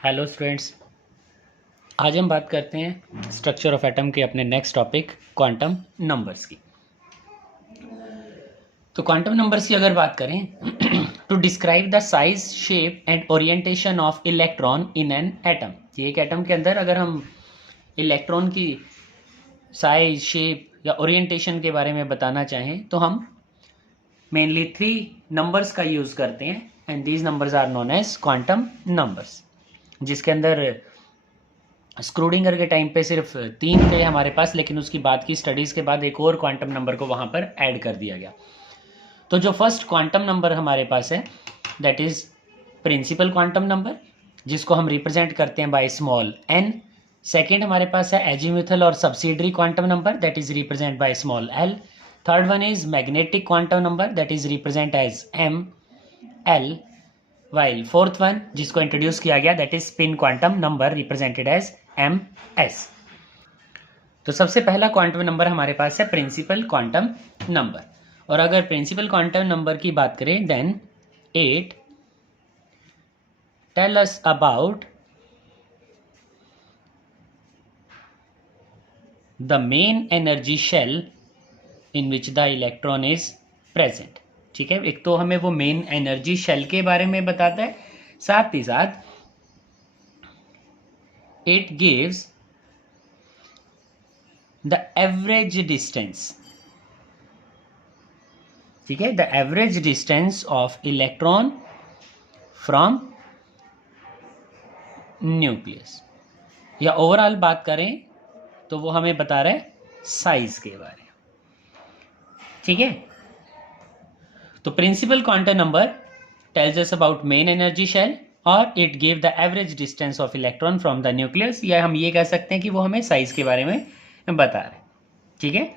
Hello students. आज हम बात करते हैं स्ट्रक्चर ऑफ एटम के अपने नेक्स्ट टॉपिक क्वांटम नंबर्स की। तो क्वांटम नंबर्स की अगर बात करें to describe the size shape and orientation of electron in an atom. ये एक एटम के अंदर अगर हम इलेक्ट्रॉन की साइज शेप या ओरिएंटेशन के बारे में बताना चाहें तो हम मेनली 3 नंबर्स का यूज़ करते हैं and these numbers are known as quantum numbers, जिसके अंदर स्क्रूडिंगर के टाइम पे सिर्फ 3 थे हमारे पास, लेकिन उसकी बाद की स्टडीज़ के बाद एक और क्वांटम नंबर को वहाँ पर ऐड कर दिया गया। तो जो फर्स्ट क्वांटम नंबर हमारे पास है that is principal quantum number, जिसको हम रिप्रेजेंट करते हैं बाय स्मॉल n। सेकेंड हमारे पास है एजीम्यूथल और subsidiary quantum number that is represent by small l। Third one is magnetic quantum number that is represent as m l। While fourth one जिसको introduce किया गया that is spin quantum number represented as ms। तो सबसे पहला quantum number हमारे पास है principal quantum number. और अगर प्रिंसिपल क्वांटम नंबर की बात करें then 8 tell us about the main energy shell in which the electron is present. ठीक है, एक तो हमें वो मेन एनर्जी शेल के बारे में बताता है, साथ ही साथ it gives the average distance. ठीक है, the average distance of electron from nucleus. या ओवरऑल बात करें तो वो हमें बता रहा है साइज के बारे में। ठीक है, तो principal quantum number tells us about main energy shell और it give the average distance of electron from the nucleus, या हम ये कह सकते हैं कि वो हमें साइज के बारे में बता रहे हैं। ठीक है,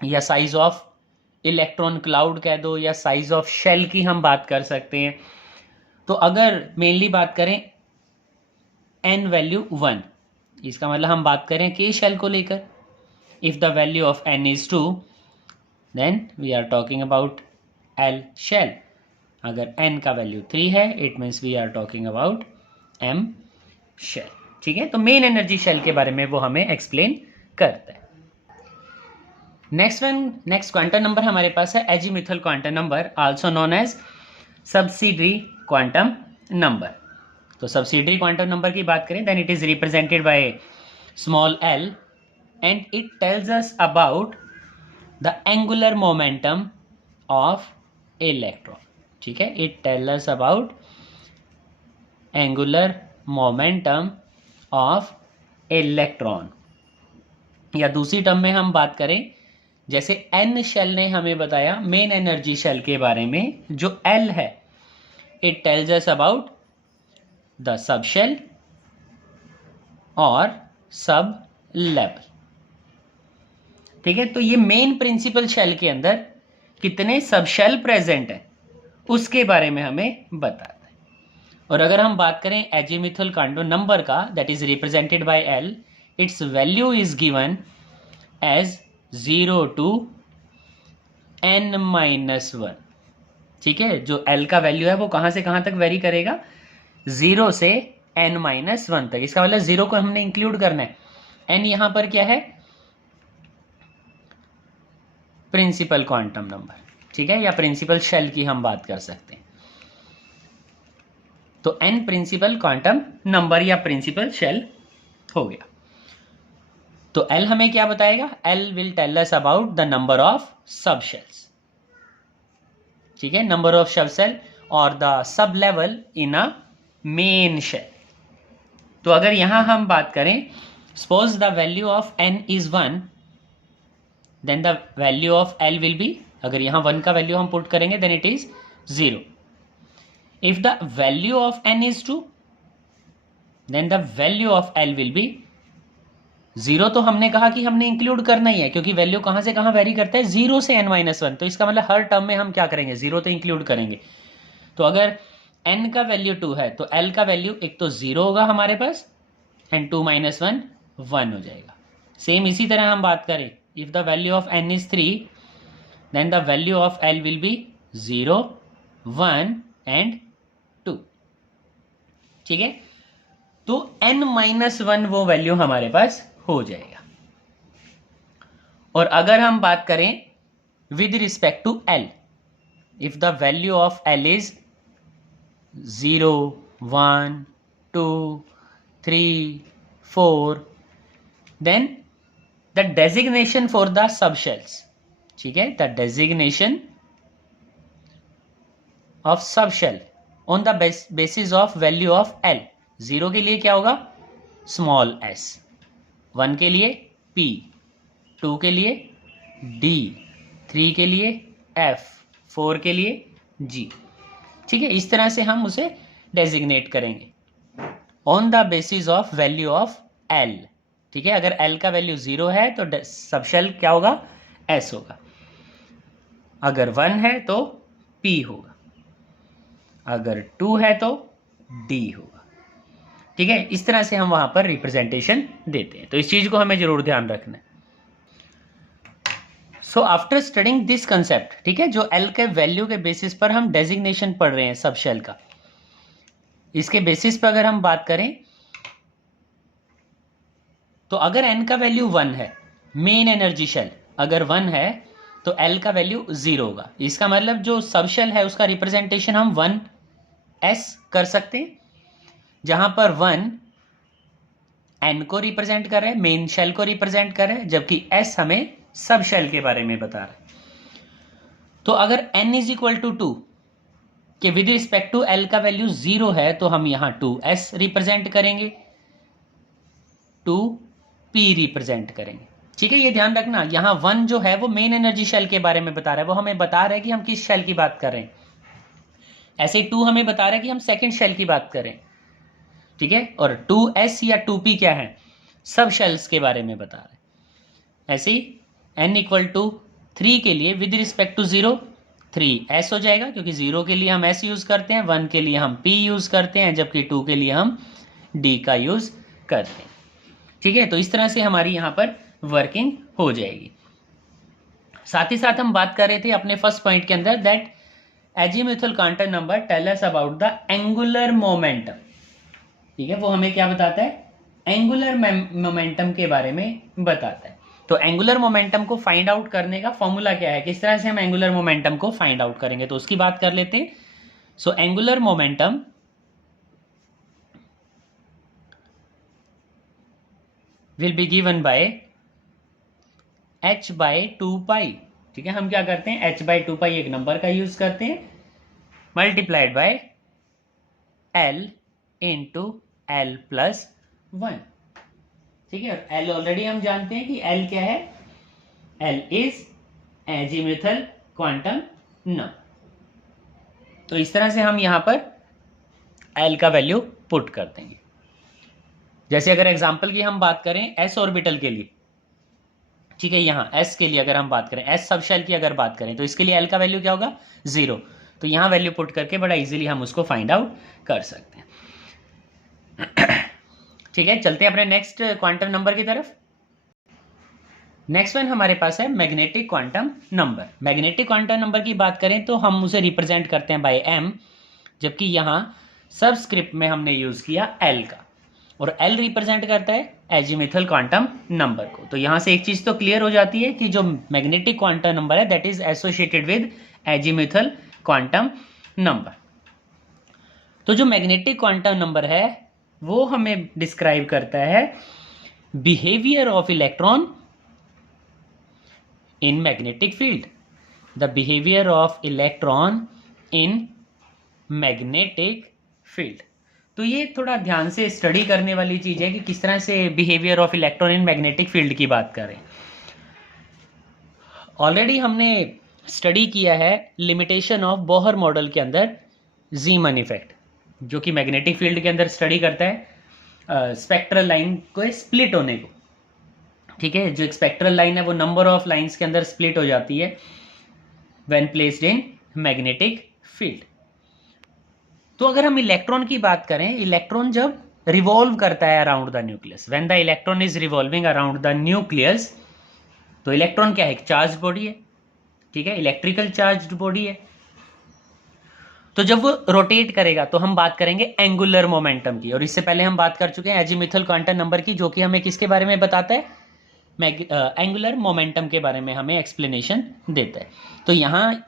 या साइज ऑफ इलेक्ट्रॉन क्लाउड कह दो, या साइज ऑफ शेल की हम बात कर सकते हैं। तो अगर मेनली बात करें n वैल्यू 1, इसका मतलब हम बात करें के शेल को लेकर। If the value of n is 2 then we are talking about l shell. अगर n का वैल्यू 3 है it means we are talking about m shell. ठीक है, तो मेन एनर्जी शेल के बारे में वो हमें एक्सप्लेन करता है। नेक्स्ट क्वांटम नंबर हमारे पास है azimuthal quantum number also known as subsidiary quantum number. तो सब्सिडरी क्वांटम नंबर की बात करें then it is represented by small l and it tells us about the angular momentum of electron. ठीक है, it tells us about angular momentum of electron. या दूसरी term में हम बात करें जैसे n शेल ने हमें बताया मेन एनर्जी शेल के बारे में, जो l है it tells us about the sub shell और सब लेवल। ठीक है, तो ये मेन प्रिंसिपल शेल के अंदर कितने सब शेल प्रेजेंट है उसके बारे में हमें बताता है। और अगर हम बात करें एजीम्यूथल क्वांटम नंबर का that is represented by l, its value is given as 0 to n-1। ठीक है, जो l का वैल्यू है वो कहां से कहां तक वेरी करेगा, 0 से n-1 तक। इसका मतलब 0 को हमने इंक्लूड करना है। n यहां पर क्या है, प्रिंसिपल क्वांटम नंबर। ठीक है, या प्रिंसिपल शेल की हम बात कर सकते हैं। तो n प्रिंसिपल क्वांटम नंबर या प्रिंसिपल शेल हो गया। तो L हमें क्या बताएगा, L will tell us about the number of sub shells. ठीक है, नंबर ऑफ सब शेल और the sub level in a main shell. तो अगर यहां हम बात करें suppose the value of n is 1 then the value of L will be, अगर यहां 1 का वैल्यू हम पुट करेंगे then it is 0। If the value of n is 2 then the value of L will be 0। तो हमने कहा कि हमने इंक्लूड करना ही है क्योंकि वैल्यू कहां से कहां वेरी करता है, 0 से n-1। तो इसका मतलब हर टर्म में हम क्या करेंगे, 0 तो इंक्लूड करेंगे। तो अगर n का वैल्यू 2 है तो L का वैल्यू एक तो 0 होगा हमारे पास एंड 2 - 1 1 हो जाएगा। सेम इसी तरह हम बात करें if the value of n is 3 then the value of L will be 0 1 and 2। ठीक है, तो n-1 वो वैल्यू हमारे पास हो जाएगा। और अगर हम बात करें with respect to l, if the value of l is 0, 1, 2, 3, 4, then the designation for the subshells, ठीक है, the designation of subshell on the basis of value of l। 0 के लिए क्या होगा, स्मॉल s, 1 के लिए p, 2 के लिए d, 3 के लिए f, 4 के लिए g, ठीक है। इस तरह से हम उसे डेजिग्नेट करेंगे on the basis of value of l, ठीक है। अगर l का वैल्यू 0 है तो सबशेल क्या होगा, s होगा। अगर 1 है तो p होगा, अगर 2 है तो d होगा, ठीक है। इस तरह से हम वहां पर रिप्रेजेंटेशन देते हैं, तो इस चीज को हमें जरूर ध्यान रखना है। So after studying this concept, ठीक है, जो l के वैल्यू के बेसिस पर हम डेजिग्नेशन पढ़ रहे हैं सबशेल का, इसके बेसिस पर अगर हम बात करें तो अगर n का वैल्यू 1 है, मेन एनर्जी शेल अगर 1 है तो l का वैल्यू 0 होगा। इसका मतलब जो सबशेल है उसका रिप्रेजेंटेशन हम 1s कर सकते हैं, जहां पर 1 n को रिप्रेजेंट कर रहे हैं, मेन शेल को रिप्रेजेंट कर रहे हैं, जबकि s हमें सब शेल के बारे में बता रहा है। तो अगर n इज इक्वल टू 2 के विद रिस्पेक्ट टू l का वैल्यू 0 है तो हम यहां 2s रिप्रेजेंट करेंगे, 2p रिप्रेजेंट करेंगे, ठीक है। ये ध्यान रखना, यहां 1 जो है वो मेन एनर्जी शेल के बारे में बता रहा है, वो हमें बता रहा है कि हम किस शेल की बात कर रहे हैं। ऐसे 2 हमें बता रहा है कि हम सेकंड शेल की बात कर रहे हैं, ठीक है। और 2s या 2p क्या है, सब शेल्स के बारे में बता रहे हैं। ऐसे ही n इक्वल टू 3 के लिए विद रिस्पेक्ट टू 0 3s हो जाएगा, क्योंकि 0 के लिए हम s यूज करते हैं, 1 के लिए हम p यूज करते हैं, जबकि 2 के लिए हम d का यूज करते हैं, ठीक है। तो इस तरह से हमारी यहां पर वर्किंग हो जाएगी। साथ ही साथ हम बात कर रहे थे अपने फर्स्ट पॉइंट के अंदर that azimuthal quantum number tell us about the angular momentum, ठीक है। वो हमें क्या बताता है, एंगुलर मोमेंटम के बारे में बताता है। तो एंगुलर मोमेंटम को फाइंड आउट करने का फॉर्मूला क्या है, किस तरह से हम एंगुलर मोमेंटम को फाइंड आउट करेंगे, तो उसकी बात कर लेते हैं। So angular momentum will be given by h/2 ठीक है। हम क्या करते हैं, h/2 एक नंबर का यूज करते हैं, multiplied by l into l+1, ठीक है। और l ऑलरेडी हम जानते हैं कि l क्या है, l is azimuthal quantum number. तो इस तरह से हम यहां पर l का वैल्यू पुट कर देंगे। जैसे अगर एग्जांपल की हम बात करें s ऑर्बिटल के लिए, ठीक है, यहां s के लिए अगर हम बात करें, s सबशेल की अगर बात करें, तो इसके लिए l का वैल्यू क्या होगा, 0। तो यहां वैल्यू पुट करके बड़ा इजीली हम उसको फाइंड आउट कर सकते हैं, ठीक है। चलते हैं अपने नेक्स्ट क्वांटम नंबर की तरफ। नेक्स्ट वन हमारे पास है magnetic quantum number. Magnetic quantum number की बात करें तो हम उसे रिप्रेजेंट करते हैं बाय m, जबकि यहां सबस्क्रिप्ट में हमने यूज किया l का, और l रिप्रेजेंट करता है एजीमुथल क्वांटम नंबर को। तो यहां से एक चीज तो क्लियर हो जाती है कि जो मैग्नेटिक क्वांटम नंबर है that is associated with azimuthal quantum number. तो जो मैग्नेटिक क्वांटम नंबर है वो हमें डिस्क्राइब करता है behaviour of electron in magnetic field, the behaviour of electron in magnetic field. तो ये थोड़ा ध्यान से स्टडी करने वाली चीज है कि किस तरह से behaviour of electron in magnetic field की बात करें। ऑलरेडी हमने स्टडी किया है लिमिटेशन ऑफ बोहर मॉडल के अंदर जीमन इफेक्ट, जो कि मैग्नेटिक फील्ड के अंदर स्टडी करता है स्पेक्ट्रल लाइन को स्प्लिट होने को, ठीक है। जो एक स्पेक्ट्रल लाइन है वो नंबर ऑफ लाइंस के अंदर स्प्लिट हो जाती है when placed in magnetic field. तो अगर हम इलेक्ट्रॉन की बात करें, इलेक्ट्रॉन जब रिवॉल्व करता है around the nucleus, when the electron is revolving around the nucleus, तो इलेक्ट्रॉन क्या है, एक चार्ज बॉडी है, ठीक है, इलेक्ट्रिकल चार्ज बॉडी है। तो जब वो रोटेट करेगा तो हम बात करेंगे एंगुलर मोमेंटम की, और इससे पहले हम बात कर चुके हैं एजीमुथल क्वांटम नंबर की, जो कि हमें किसके बारे में बताता है, एंगुलर मोमेंटम के बारे में हमें एक्सप्लेनेशन देता है। तो यहाँ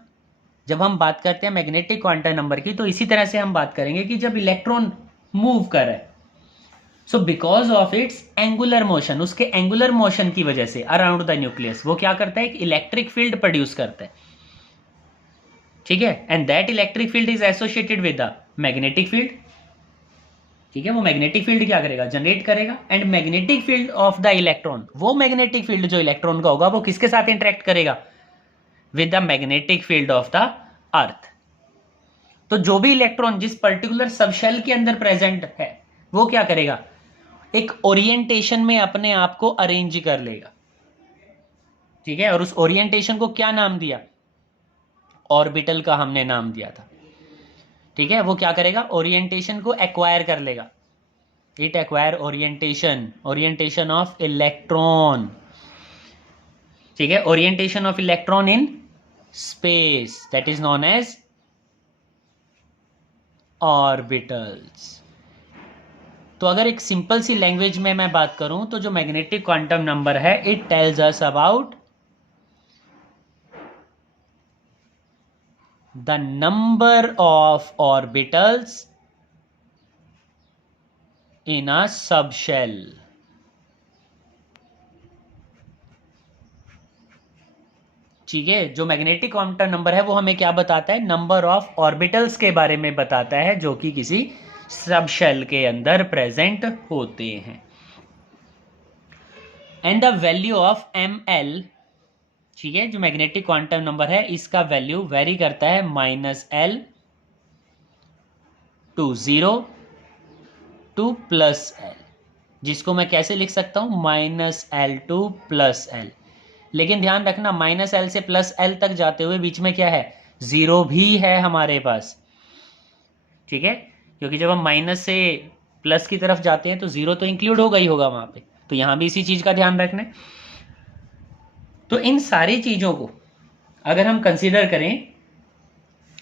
जब हम बात करते हैं मैग्नेटिक क्वांटम नंबर की, तो इसी तरह से हम बात करेंगे कि जब इलेक्ट्रॉन मूव कर रहा है, so because of its angular motion, उसके एंगुलर मोशन की वजह से अराउंड द न्यूक्लियस वो क्या करता है, एक इलेक्ट्रिक फील्ड प्रोड्यूस करता है, ठीक है, and that electric field is associated with the magnetic field, ठीक है, वो मैग्नेटिक फील्ड क्या करेगा, जनरेट करेगा, and magnetic field of the electron, वो मैग्नेटिक फील्ड जो इलेक्ट्रॉन का होगा वो किसके साथ इंटरेक्ट करेगा, with the magnetic field of the earth. तो जो भी इलेक्ट्रॉन जिस पर्टिकुलर सबशेल के अंदर प्रेजेंट है वो क्या करेगा, एक ओरिएंटेशन में अपने आप को अरेंज कर लेगा, ठीक है, और उस ओरिएंटेशन को क्या नाम दिया, ऑर्बिटल का हमने नाम दिया था, ठीक है। वो क्या करेगा, ओरिएंटेशन को एक्वायर कर लेगा, it acquire orientation of electron, ठीक है, orientation of electron in space, that is known as orbitals. तो अगर एक सिंपल सी लैंग्वेज में मैं बात करूं तो जो मैग्नेटिक क्वांटम नंबर है, it tells us about the number of orbitals in a subshell, ठीक है। जो मैग्नेटिक क्वांटम नंबर है वो हमें क्या बताता है, नंबर ऑफ ऑर्बिटल्स के बारे में बताता है जो कि किसी सबशेल के अंदर प्रेजेंट होते हैं। And the value of ml, ठीक है, जो मैग्नेटिक क्वांटम नंबर है इसका वैल्यू वेरी करता है -L टू 0 टू +L, जिसको मैं कैसे लिख सकता हूं, -L टू +L। लेकिन ध्यान रखना -L से +L तक जाते हुए बीच में क्या है, 0 भी है हमारे पास, ठीक है, क्योंकि जब हम माइनस से प्लस की तरफ जाते हैं तो 0 तो इंक्लूड होगा ही होगा वहां पे, तो यहां भी इसी चीज का ध्यान रखना है। तो इन सारी चीजों को अगर हम कंसीडर करें,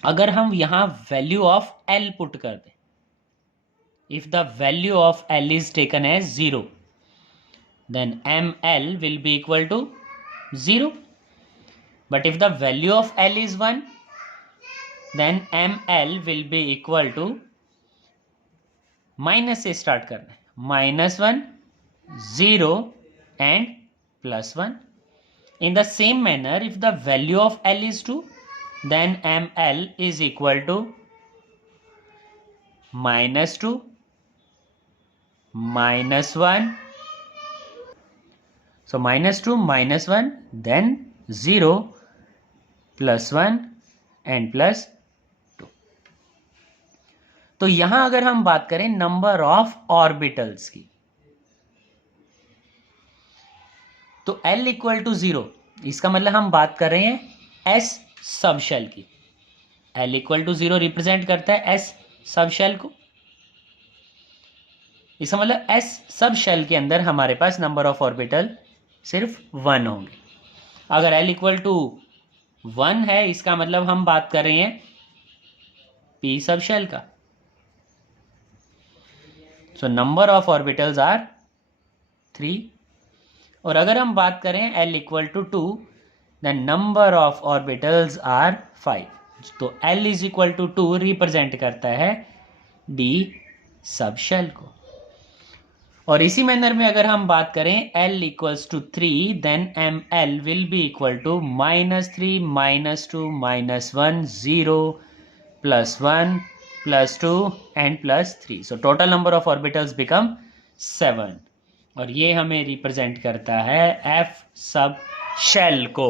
अगर हम यहां वैल्यू ऑफ L पुट कर दें, if the value of L is taken as 0, देन ml will be equal to 0, but if the value of L is 1, then ml will be equal to, minus से start करना है, -1 0 and +1। In the same manner, if the value of L is 2, then ml is equal to -2 -1, so -2 -1, then 0 +1 and +2। तो यहां अगर हम बात करें number of orbitals की, तो L इक्वल टू 0, इसका मतलब हम बात कर रहे हैं S सबशेल की, L इक्वल टू 0 रिप्रेजेंट करता है S सबशेल को, इसका मतलब S सबशेल के अंदर हमारे पास नंबर ऑफ ऑर्बिटल सिर्फ 1 होंगे। अगर L इक्वल टू 1 है, इसका मतलब हम बात कर रहे हैं P सबशेल का, so number of orbitals are 3। और अगर हम बात करें L equal to 2, then number of orbitals are 5। तो L is equal to 2 represent करता है D सबशेल को। और इसी मैनर में अगर हम बात करें L equals to 3, then ml will be equal to -3 -2 -1 0 +1 +2 and +3। So total number of orbitals become 7, और ये हमें रिप्रेजेंट करता है F सब शेल को,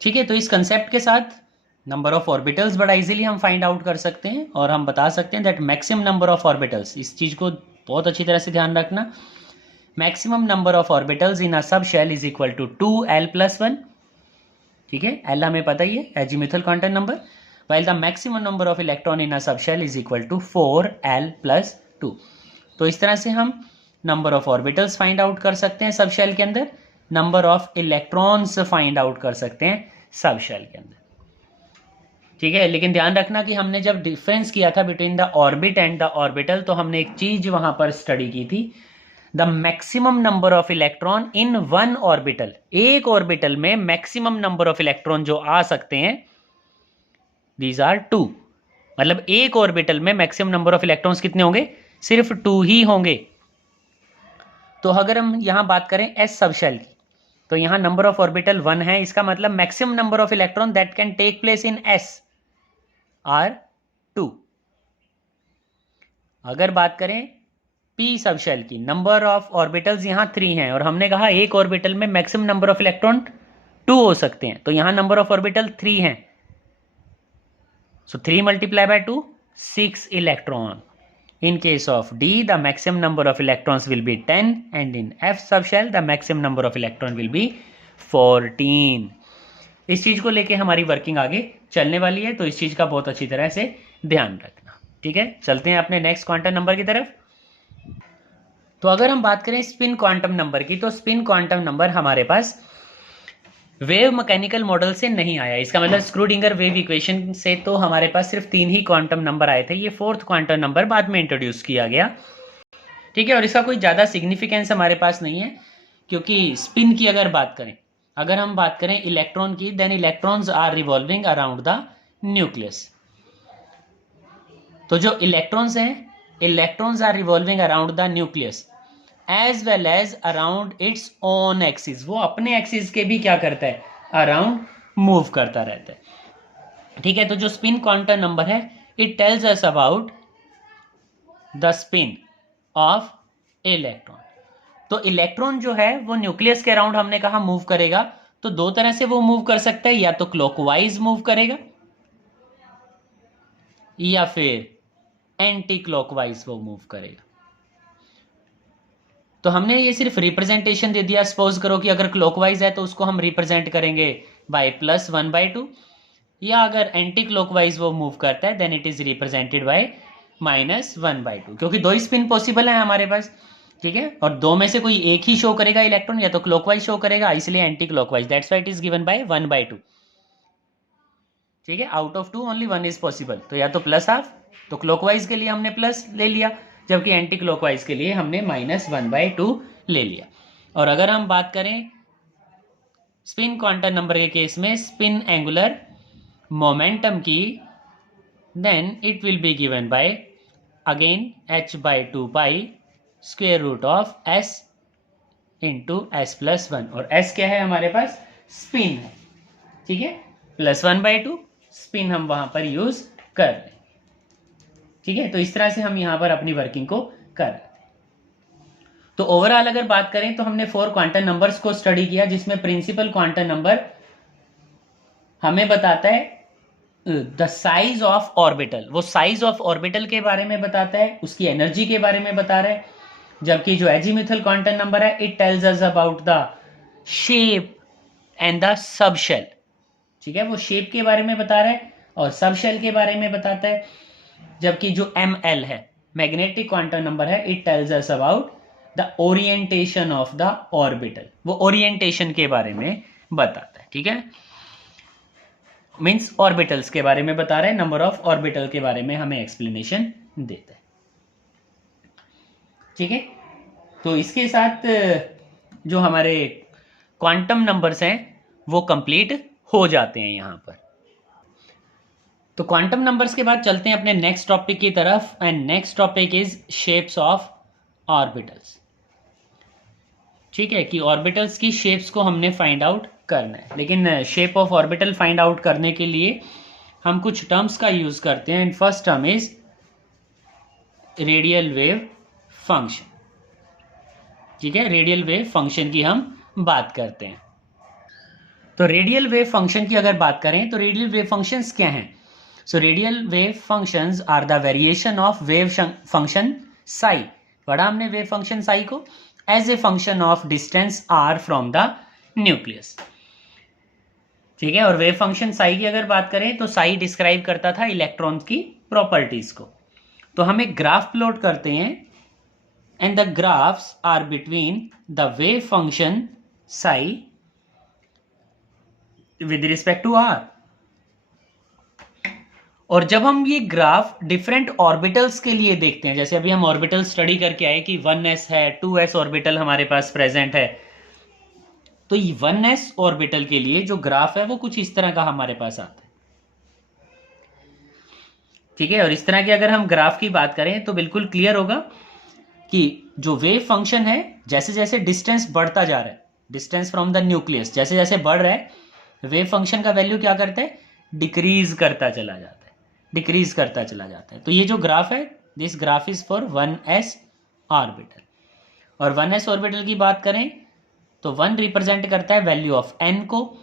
ठीक है। तो इस कंसेप्ट के साथ नंबर ऑफ ऑर्बिटल्स बड़ा इजीली हम फाइंड आउट कर सकते हैं, और हम बता सकते हैं that maximum number of orbitals, इस चीज को बहुत अच्छी तरह से ध्यान रखना, maximum number of orbitals in a sub shell is equal to 2L + 1, ठीक है, L हमें पता ही है, azimuthal quantum number, while the maximum number of electron in a subshell is equal to 4L + 2। तो इस तरह से हम number of orbitals find out कर सकते हैं सबशेल के अंदर, number of electrons find out कर सकते हैं सबशेल के अंदर, ठीक है, लेकिन ध्यान रखना कि हमने जब डिफरेंस किया था between the orbit and the orbital, तो हमने एक चीज वहां पर स्टडी की थी, the maximum number of electron in one orbital. एक ऑर्बिटल में मैक्सिमम नंबर ऑफ इलेक्ट्रॉन जो आ सकते हैं, दीज आर 2। मतलब एक ऑर्बिटल में मैक्सिमम नंबर ऑफ इलेक्ट्रॉन्स कितने होंगे? सिर्फ 2 ही होंगे। तो अगर हम यहां बात करें एस सब शेल की, तो यहां नंबर ऑफ ऑर्बिटल 1 है, इसका मतलब maximum number of electron that can take place in S are 2। अगर बात करें पी सब शेल की, नंबर ऑफ ऑर्बिटल्स यहां 3 हैं, और हमने कहा एक ऑर्बिटल में मैक्सिमम नंबर ऑफ इलेक्ट्रॉन 2 हो सकते हैं, तो यहां नंबर ऑफ ऑर्बिटल 3 हैं। सो 3 multiply by 2, 6 electron. In case of D, the maximum number of electrons will be 10, and in F subshell, the maximum number of electron will be 14. इस चीज को लेके हमारी वर्किंग आगे चलने वाली है, तो इस चीज का बहुत अच्छी तरह से ध्यान रखना। ठीक है, चलते हैं अपने नेक्स्ट क्वांटम नंबर की तरफ। तो अगर हम बात करें स्पिन क्वांटम नंबर की, तो स्पिन क्वांटम नंबर हमारे पास वेव मैकेनिकल मॉडल से नहीं आया। इसका मतलब स्क्रूडिंगर वेव इक्वेशन से तो हमारे पास सिर्फ 3 ही क्वांटम नंबर आए थे। ये 4th क्वांटम नंबर बाद में इंट्रोड्यूस किया गया। ठीक है, और इसका कोई ज़्यादा सिग्निफिकेंस हमारे पास नहीं है, क्योंकि स्पिन की अगर बात करें, अगर हम बात करें इलेक्ट्रॉन की, then electrons are revolving around the nucleus. तो जो इलेक्ट्रॉन्स हैं, electrons are revolving around the nucleus as well as around its own axis. वो अपने एक्सिस के भी क्या करता है? अराउंड मूव करता रहता है। ठीक है, तो जो स्पिन क्वांटम नंबर है, it tells us about the spin off electron. तो इलेक्ट्रॉन जो है वो न्यूक्लियस के अराउंड हमने कहा मूव करेगा, तो 2 तरह से वो मूव कर सकता है, या तो क्लॉकवाइज मूव करेगा या फिर एंटी क्लॉकवाइज वो मूव करेगा। तो हमने ये सिर्फ रिप्रेजेंटेशन दे दिया। सपोज करो कि अगर क्लॉकवाइज है तो उसको हम रिप्रेजेंट करेंगे बाय +1/2, या अगर एंटी क्लॉकवाइज वो मूव करता है then it is represented by -1/2, क्योंकि 2 ही स्पिन पॉसिबल है हमारे पास। ठीक है, और 2 में से कोई एक ही शो करेगा इलेक्ट्रॉन, या तो क्लॉकवाइज शो करेगा, इसलिए anti clockwise, that's why it is given by 1/2। ठीक है, out of 2 only 1 is possible, तो या तो +½ तो क्लॉकवाइज के लिए हमने प्लस ले लिया, जबकि एंटी क्लॉकवाइज के लिए हमने -1/2 ले लिया। और अगर हम बात करें स्पिन क्वांटम नंबर के केस में स्पिन एंगुलर मोमेंटम की, then it will be given by again h/2 pi square root of s into s+1। और s क्या है हमारे पास? स्पिन है। ठीक है, +1/2 स्पिन हम वहां पर यूज कर रहे हैं। ठीक है, तो इस तरह से हम यहां पर अपनी वर्किंग को कर रहे हैं। तो ओवरऑल अगर बात करें तो हमने 4 क्वांटम नंबर्स को स्टडी किया, जिसमें प्रिंसिपल क्वांटम नंबर हमें बताता है द साइज ऑफ ऑर्बिटल। वो साइज ऑफ ऑर्बिटल के बारे में बताता है, उसकी एनर्जी के बारे में बता रहा है। जबकि जो एजीमुथल क्वांटम नंबर है, it tells us about the shape and the sub shell. ठीक है, वो शेप के बारे में बता रहा है और सब शेल के बारे में बताता है। जबकि जो ML है, मैग्नेटिक क्वांटम नंबर है, it tells us about the orientation of the orbital. वो ओरिएंटेशन के बारे में बताता है। ठीक है, मींस ऑर्बिटल्स के बारे में बता रहे हैं, नंबर ऑफ ऑर्बिटल के बारे में हमें एक्सप्लेनेशन देता है। ठीक है, तो इसके साथ जो हमारे क्वांटम नंबर्स हैं वो कंप्लीट हो जाते हैं यहां पर। तो क्वांटम नंबर्स के बाद चलते हैं अपने नेक्स्ट टॉपिक की तरफ, and next topic is shapes of orbitals. ठीक है, कि ऑर्बिटल्स की शेप्स को हमने फाइंड आउट करना है, लेकिन shape of orbital find out करने के लिए हम कुछ टर्म्स का यूज करते हैं। And first term is radial wave function. ठीक है, रेडियल वेव फंक्शन की हम बात करते हैं। तो रेडियल वेव फंक्शन की अगर बात करें तो रेडियल वेव फंक्शंस क्या हैं? So radial wave functions are the variation of wave function psi. पढ़ा हमने वेव फंक्शन साई को as a function of distance r from the nucleus. ठीक है, और वेव फंक्शन साई की अगर बात करें तो साई डिस्क्राइब करता था इलेक्ट्रॉन की प्रॉपर्टीज को। तो हम एक ग्राफ प्लॉट करते हैं, and the graphs are between the wave function psi with respect to r। और जब हम ये ग्राफ डिफरेंट ऑर्बिटल्स के लिए देखते हैं, जैसे अभी हम ऑर्बिटल स्टडी करके आए कि 1s है, 2s ऑर्बिटल हमारे पास प्रेजेंट है, तो ये 1s ऑर्बिटल के लिए जो ग्राफ है वो कुछ इस तरह का हमारे पास आता है। ठीक है, और इस तरह के अगर हम ग्राफ की बात करें तो बिल्कुल क्लियर होगा कि जो वेव फंक्शन है, जैसे जैसे डिस्टेंस बढ़ता जा रहा है, डिस्टेंस फ्रॉम द न्यूक्लियस जैसे जैसे बढ़ रहा है, वेव फंक्शन का वैल्यू क्या करता है, डिक्रीज करता चला जाता है, डिक्रीज करता चला जाता है। तो ये जो ग्राफ है, this graph is for 1s orbital. और 1s ऑर्बिटल की बात करें तो 1 रिप्रेजेंट करता है वैल्यू ऑफ n को,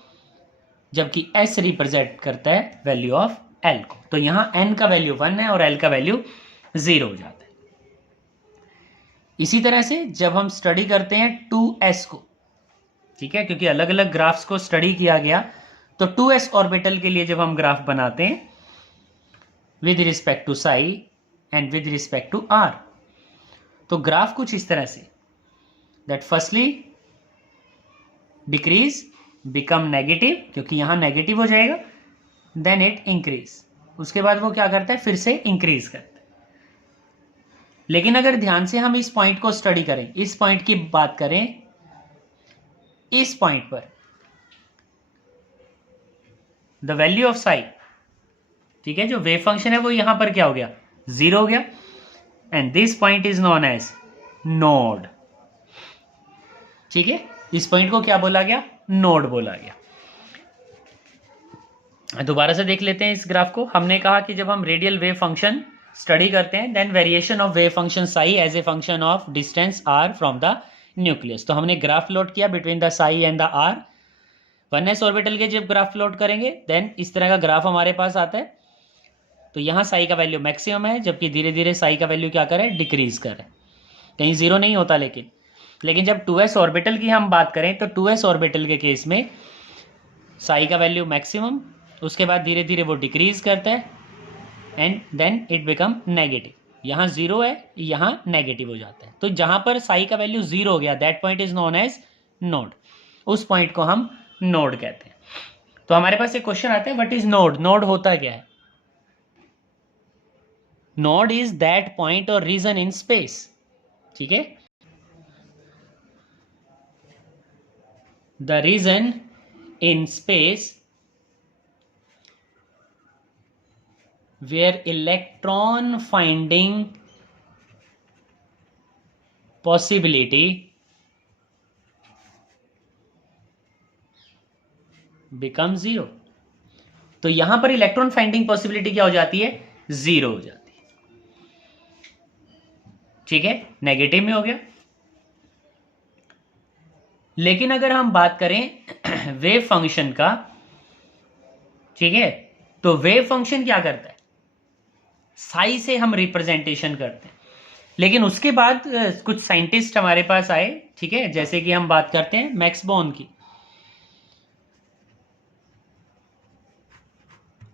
जबकि s रिप्रेजेंट करता है वैल्यू ऑफ l को। तो यहां n का वैल्यू 1 है और l का वैल्यू 0 हो जाता है। इसी तरह से जब हम स्टडी करते हैं 2s को, ठीक है, क्योंकि अलग अलग ग्राफ्स को स्टडी किया गया, तो 2s ऑर्बिटल के लिए जब हम ग्राफ बनाते हैं with respect to psi and with respect to r, तो ग्राफ कुछ इस तरह से, that firstly decrease become negative, क्योंकि यहां नेगेटिव हो जाएगा, देन इट इंक्रीज, उसके बाद वो क्या करता है, फिर से इंक्रीज करता है। लेकिन अगर ध्यान से हम इस पॉइंट को स्टडी करें, इस पॉइंट की बात करें, इस पॉइंट पर द वैल्यू ऑफ साई, ठीक है, जो वेव फंक्शन है वो यहां पर क्या हो गया, 0 हो गया, and this point is known as node. ठीक है, इस पॉइंट को क्या बोला गया, नोड बोला गया। दोबारा से देख लेते हैं इस ग्राफ को। हमने कहा कि जब हम रेडियल वेव फंक्शन स्टडी करते हैं, then variation of wave function psi as a function of distance r from the nucleus. तो हमने ग्राफ प्लॉट किया between the psi and the r। 1s orbital के जब ग्राफ प्लॉट करेंगे, then इस तरह का ग्राफ हमारे पास आता है। तो यहाँ साई का वैल्यू मैक्सिमम है, जबकि धीरे धीरे साई का वैल्यू क्या करे, डिक्रीज करे, कहीं 0 नहीं होता। लेकिन जब 2s ऑर्बिटल की हम बात करें, तो 2s ऑर्बिटल के केस में साई का वैल्यू मैक्सिमम, उसके बाद धीरे धीरे वो डिक्रीज करता है, and then it become negative. यहाँ 0 है, यहाँ नेगेटिव हो जाता है। तो जहां पर साई का वैल्यू 0 हो गया, that point is known as node. उस पॉइंट को हम नोड कहते हैं। तो हमारे पास एक क्वेश्चन आता है, व्हाट इज नोड? नोड होता क्या है? नोड इज दैट पॉइंट और रीजन इन स्पेस, ठीक है, the region in space where electron finding possibility becomes 0। तो यहां पर इलेक्ट्रॉन फाइंडिंग पॉसिबिलिटी क्या हो जाती है, 0 हो जाती है। ठीक है, नेगेटिव में हो गया। लेकिन अगर हम बात करें वेव फंक्शन का, ठीक है, तो वेव फंक्शन क्या करता है, साई से हम रिप्रेजेंटेशन करते हैं। लेकिन उसके बाद कुछ साइंटिस्ट हमारे पास आए, ठीक है, जैसे कि हम बात करते हैं मैक्स बॉर्न की।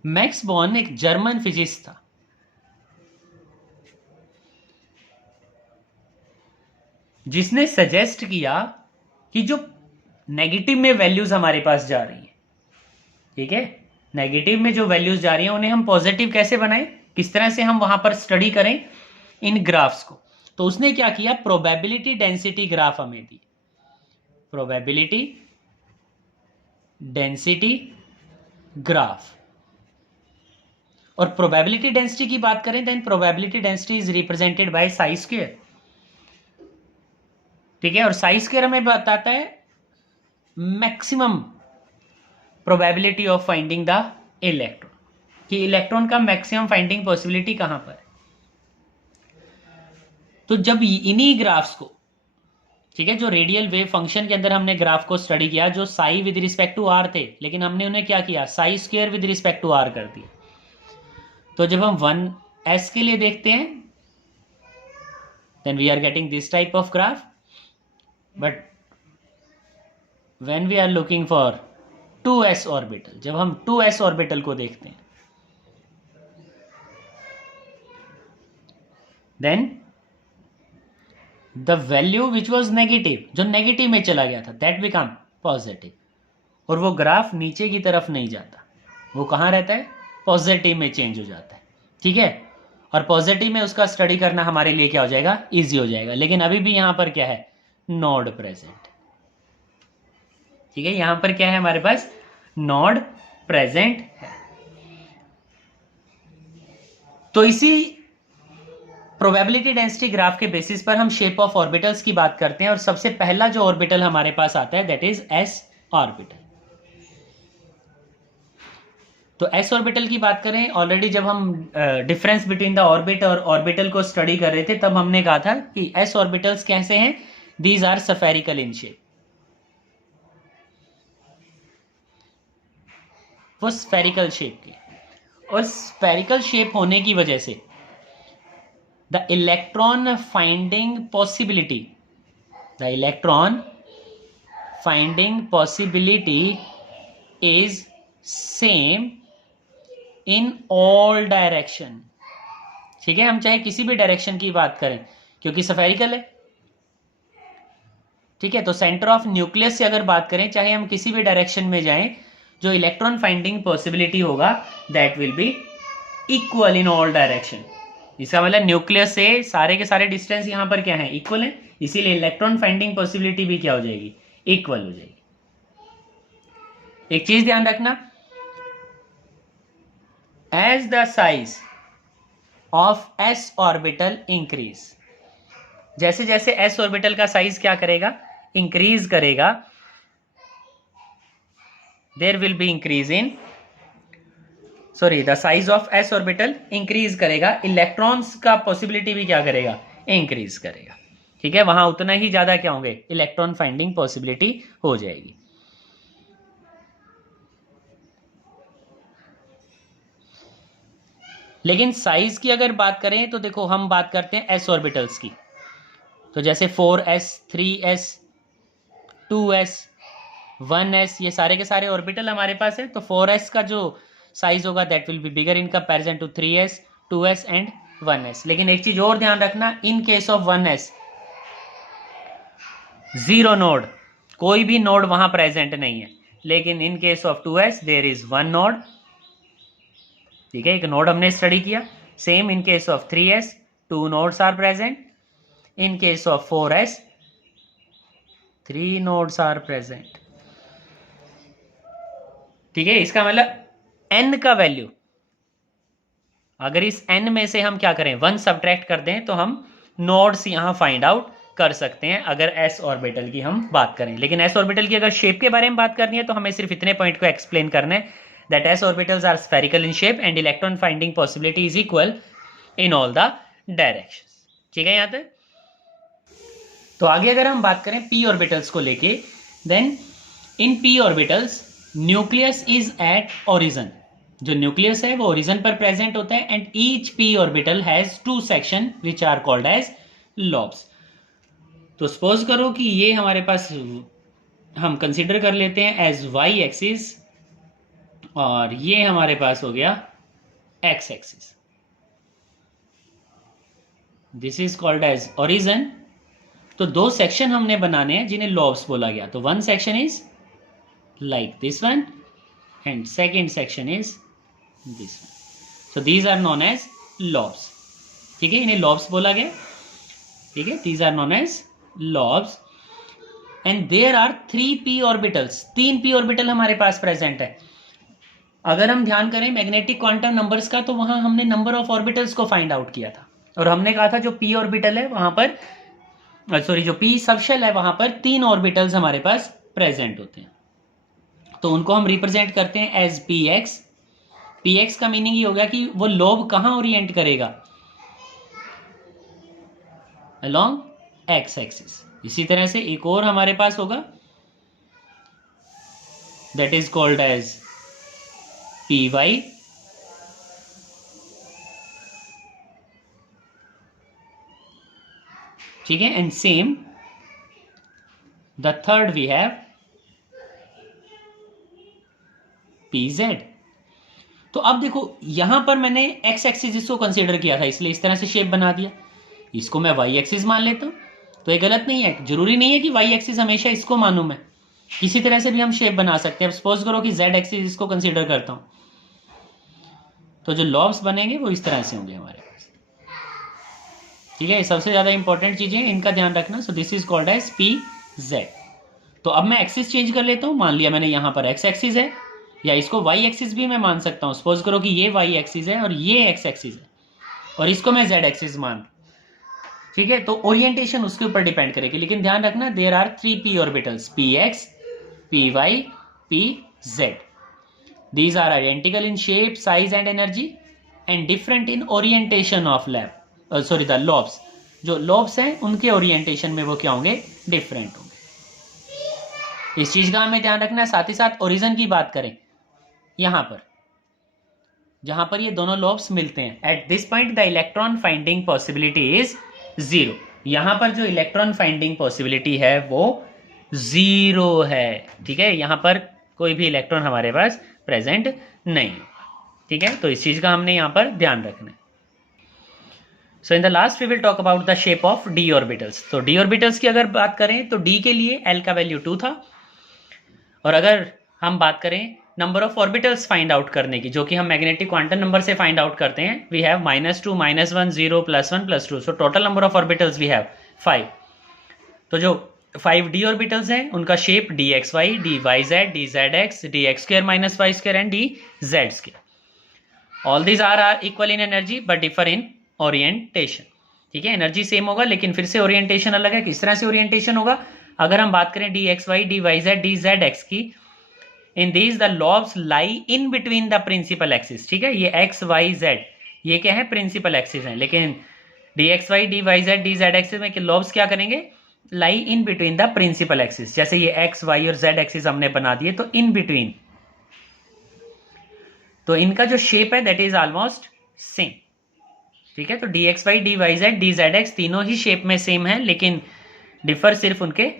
मैक्स बॉर्न एक जर्मन फिजिस्ट था, जिसने सजेस्ट किया कि जो नेगेटिव में वैल्यूज हमारे पास जा रही है, ठीक है, नेगेटिव में जो वैल्यूज जा रही हैं उन्हें हम पॉजिटिव कैसे बनाएं, किस तरह से हम वहां पर स्टडी करें इन ग्राफ्स को। तो उसने क्या किया, प्रोबेबिलिटी डेंसिटी ग्राफ हमें दी, प्रोबेबिलिटी डेंसिटी ग्राफ। और प्रोबेबिलिटी डेंसिटी की बात करें, then probability density is represented by psi square, ठीक है, और साई स्क्वायर हमें बताता है maximum probability of finding the electron, कि इलेक्ट्रॉन का मैक्सिमम फाइंडिंग पॉसिबिलिटी कहां पर है। तो जब इन्हीं ग्राफ्स को, ठीक है, जो रेडियल वेव फंक्शन के अंदर हमने ग्राफ को स्टडी किया, जो psi with respect to R थे, लेकिन हमने उन्हें क्या किया, psi square with respect to R कर दिया। तो जब हम 1s के लिए देखते हैं, then we are getting this type of graph, but when we are looking for 2s orbital, जब हम 2s ऑर्बिटल को देखते हैं, then the value which was negative, जो नेगेटिव में चला गया था, दैट बिकम पॉजिटिव, और वो ग्राफ नीचे की तरफ नहीं जाता, वो कहाँ रहता है, पॉजिटिव में चेंज हो जाता है, ठीक है। और पॉजिटिव में उसका स्टडी करना हमारे लिए क्या हो जाएगा, इजी हो जाएगा। लेकिन अभी भी यहाँ पर क्या है, नोड प्रेजेंट, ठीक है। यहाँ पर क्या है हमारे पास, नोड प्रेजेंट है। तो इसी प्रोबेबिलिटी डेंसिटी ग्राफ के बेसिस पर हम शेप ऑफ ऑर्बिटल्स की बात करते हैं। और सबसे पहला जो ऑर्बिटल हमारे पास आता है दैट इज एस ऑर्बिटल। तो एस ऑर्बिटल की बात करें, ऑलरेडी जब हम डिफरेंस बिटवीन द ऑर्बिट और ऑर्बिटल को स्टडी कर रहे थे तब हमने कहा था कि एस ऑर्बिटल्स कैसे हैं, these are spherical in shape, वो स्फेरिकल शेप की। और स्फेरिकल शेप होने की वजह से the electron finding possibility, the electron finding possibility is same in all direction, ठीक है। हम चाहे किसी भी डायरेक्शन की बात करें क्योंकि स्फेरिकल है, ठीक है। तो सेंटर ऑफ न्यूक्लियस से अगर बात करें, चाहे हम किसी भी डायरेक्शन में जाएं, जो इलेक्ट्रॉन फाइंडिंग पॉसिबिलिटी होगा that will be equal in all direction. इसका मतलब न्यूक्लियस से सारे के सारे डिस्टेंस यहां पर क्या है, इक्वल है, इसीलिए इलेक्ट्रॉन फाइंडिंग पॉसिबिलिटी भी क्या हो जाएगी, इक्वल हो जाएगी। एक चीज ध्यान रखना, as the size of S orbital increase, जैसे जैसे एस ऑर्बिटल का साइज क्या करेगा, इंक्रीज करेगा, there will be increase in, sorry the size of S orbital increase करेगा, इलेक्ट्रॉन्स का पॉसिबिलिटी भी क्या करेगा, इंक्रीज करेगा, ठीक है। वहां उतना ही ज्यादा क्या होंगे, इलेक्ट्रॉन फाइंडिंग पॉसिबिलिटी हो जाएगी। लेकिन साइज की अगर बात करें तो देखो हम बात करते हैं एस ऑर्बिटल्स की, तो जैसे 4s 3s 2s 1s ये सारे के सारे ऑर्बिटल हमारे पास है। तो 4s का जो साइज होगा that will be bigger in comparison to 3s 2s and 1s। लेकिन एक चीज और ध्यान रखना, in case of 1s zero node, कोई भी नोड वहां प्रेजेंट नहीं है। लेकिन in case of 2s there is one node, ठीक है, एक नोड हमने स्टडी किया। Same in case of 3s 2 nodes are present, in case of 4s 3 nodes are present, ठीक है। इसका मतलब n का वैल्यू अगर इस n में से हम क्या करें, 1 सब्ट्रैक्ट कर दें तो हम नोड्स यहां फाइंड आउट कर सकते हैं अगर s ऑर्बिटल की हम बात करें। लेकिन s ऑर्बिटल की अगर शेप के बारे में बात करनी है तो हमें सिर्फ इतने पॉइंट को एक्सप्लेन करना है that s orbitals are spherical in shape and electron finding possibility is equal in all the directions, ठीक है। यहां तक तो आगे अगर हम बात करें p ऑर्बिटल्स को लेके, then in p orbitals nucleus is at origin, जो न्यूक्लियस है वो ओरिजिन पर प्रेजेंट होता है। And each p orbital has 2 section which are called as lobes. तो सपोज करो कि ये हमारे पास हम कंसिडर कर लेते हैं एज y एक्सिस और ये हमारे पास हो गया x axis, this is called as origin. तो 2 सेक्शन हमने बनाने हैं जिन्हें लॉब्स बोला गया। तो 1 section is like this one and second section is this one, so these are known as lobes, ठीक है, इन्हें लॉब्स बोला गया, ठीक है, these are known as lobes. And there are 3 p orbitals, 3 p orbital हमारे पास प्रेजेंट है। अगर हम ध्यान करें मैग्नेटिक क्वांटम नंबर्स का, तो वहां हमने नंबर ऑफ ऑर्बिटल्स को फाइंड आउट किया था और हमने कहा था जो p ऑर्बिटल है वहां पर, सॉरी जो p सबशेल है वहां पर 3 ऑर्बिटल्स हमारे पास प्रेजेंट होते हैं। तो उनको हम रिप्रेजेंट करते हैं एज px। px का मीनिंग ये होगा कि वो लोब कहां ओरिएंट करेगा, अलोंग x एक्सिस। इसी तरह से एक और हमारे पास होगा that is called as py, ठीक है। And same the third we have pz। तो अब देखो यहां पर मैंने x एक्सिस इसको कंसीडर किया था इसलिए इस तरह से शेप बना दिया, इसको मैं y एक्सिस मान लेता हूं। तो ये गलत नहीं है, जरूरी नहीं है कि y एक्सिस हमेशा इसको मानूं मैं, किसी तरह से भी हम शेप बना सकते हैं। सपोज करो कि z एक्सिस इसको कंसीडर करता हूं, तो जो लॉब्स बनेंगे वो इस तरह से होंगे हमारे पास। ठीक है, सबसे ज़्यादा इंपॉर्टेंट चीज़ें इनका ध्यान रखना। So this is called as P Z. तो अब मैं एक्सिस चेंज कर लेता हूँ। मान लिया मैंने यहाँ पर एक्स एक्सिस है, या इसको वाई एक्सिस भी मैं मान सकता हूँ। सपोज करो कि ये वाई एक्सिस है और ये एक्स एक्सिस है और इसको मैं जेड एक्सिस मान। ठीक है, तो ओरिएंटेशन उसके ऊपर डिपेंड करेगी। लेकिन ध्यान रखना there are 3 p orbitals, P X, P Y, P Z. These are identical in shape, size and energy and different in orientation of the lobes. जो लॉब्स हैं उनके ओरिएंटेशन में वो क्या होंगे, डिफरेंट होंगे। इस चीज का हमें ध्यान रखना है। साथ ही साथ ओरिजिन की बात करें, यहां पर जहां पर ये दोनों लॉब्स मिलते हैं, at this point the electron finding possibility is 0। यहां पर जो इलेक्ट्रॉन फाइंडिंग पॉसिबिलिटी है वो 0 है। ठीक है, यहां पर कोई भी इलेक्ट्रॉन हमारे पास प्रेजेंट नहीं। ठीक है, तो इस चीज का हमने यहां पर ध्यान रखना है। So in the last we will talk about the shape of D orbitals. तो डी ऑर्बिटल्स की अगर बात करें तो डी के लिए एल का वैल्यू 2 था। और अगर हम बात करें number of orbitals find out करने की, जो कि हम मैग्नेटिक क्वांटम नंबर से फाइंड आउट करते हैं, we have -2, -1, 0, +1, +2। So total number of orbitals we have 5। तो जो 5 डी ऑर्बिटल्स हैं उनका shape D X Y, D Y Z, D Z X, D X square minus Y square and D Z square. All these are equal in energy but differ in orientation. ठीक है, energy same होगा लेकिन फिर से orientation अलग है। किस तरह से ओरिएंटेशन होगा, अगर हम बात करें D X Y, D Y Z, D Z X की, in these the lobes lie in between the principal axis. ठीक है, ये एक्स वाई जेड ये क्या है, प्रिंसिपल एक्सिस है। लेकिन D X Y, D Y Z, D Z axis में लॉब्स क्या करेंगे, lie in between the principal axis. जैसे ये एक्स वाई और जेड एक्सिस हमने बना दिए तो इन बिटवीन, तो इनका जो शेप है दैट इज ऑलमोस्ट सेम। ठीक है, तो D X Y, D Y Z, D Z X तीनों ही शेप में सेम है, लेकिन डिफर सिर्फ उनके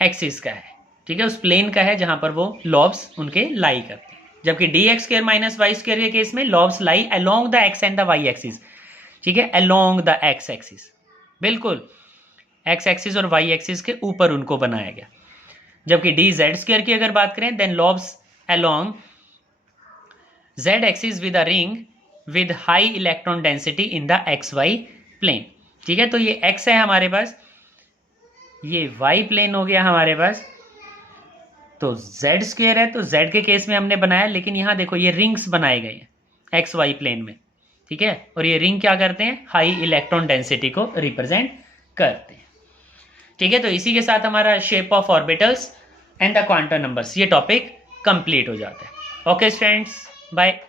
एक्सिस का है। ठीक है, उस प्लेन का है जहां पर वो लॉब्स उनके लाई करते हैं। जबकि D X square minus Y square के केस में lobes lie along the X and the Y axis. ठीक है, अलोंग द एक्स एक्सिस, बिल्कुल एक्स एक्सिस और वाई एक्सिस के ऊपर उनको बनाया गया। जबकि डी जेड स्क्वायर की अगर बात करें then lobes along Z axis with a ring with high electron density in the X Y plane. ठीक है, तो ये एक्स है हमारे पास, ये वाई प्लेन हो गया हमारे पास, तो जेड स्क्वायर है तो जेड के केस में हमने बनाया। लेकिन यहां देखो ये रिंग्स बनाए गए हैं एक्स वाई प्लेन में। ठीक है, और ये रिंग क्या करते हैं, हाई इलेक्ट्रॉन डेंसिटी को रिप्रेजेंट करते हैं। ठीक है, तो इसी के साथ हमारा shape of orbitals and the quantum numbers ये टॉपिक कंप्लीट हो जाता है। Okay students, bye.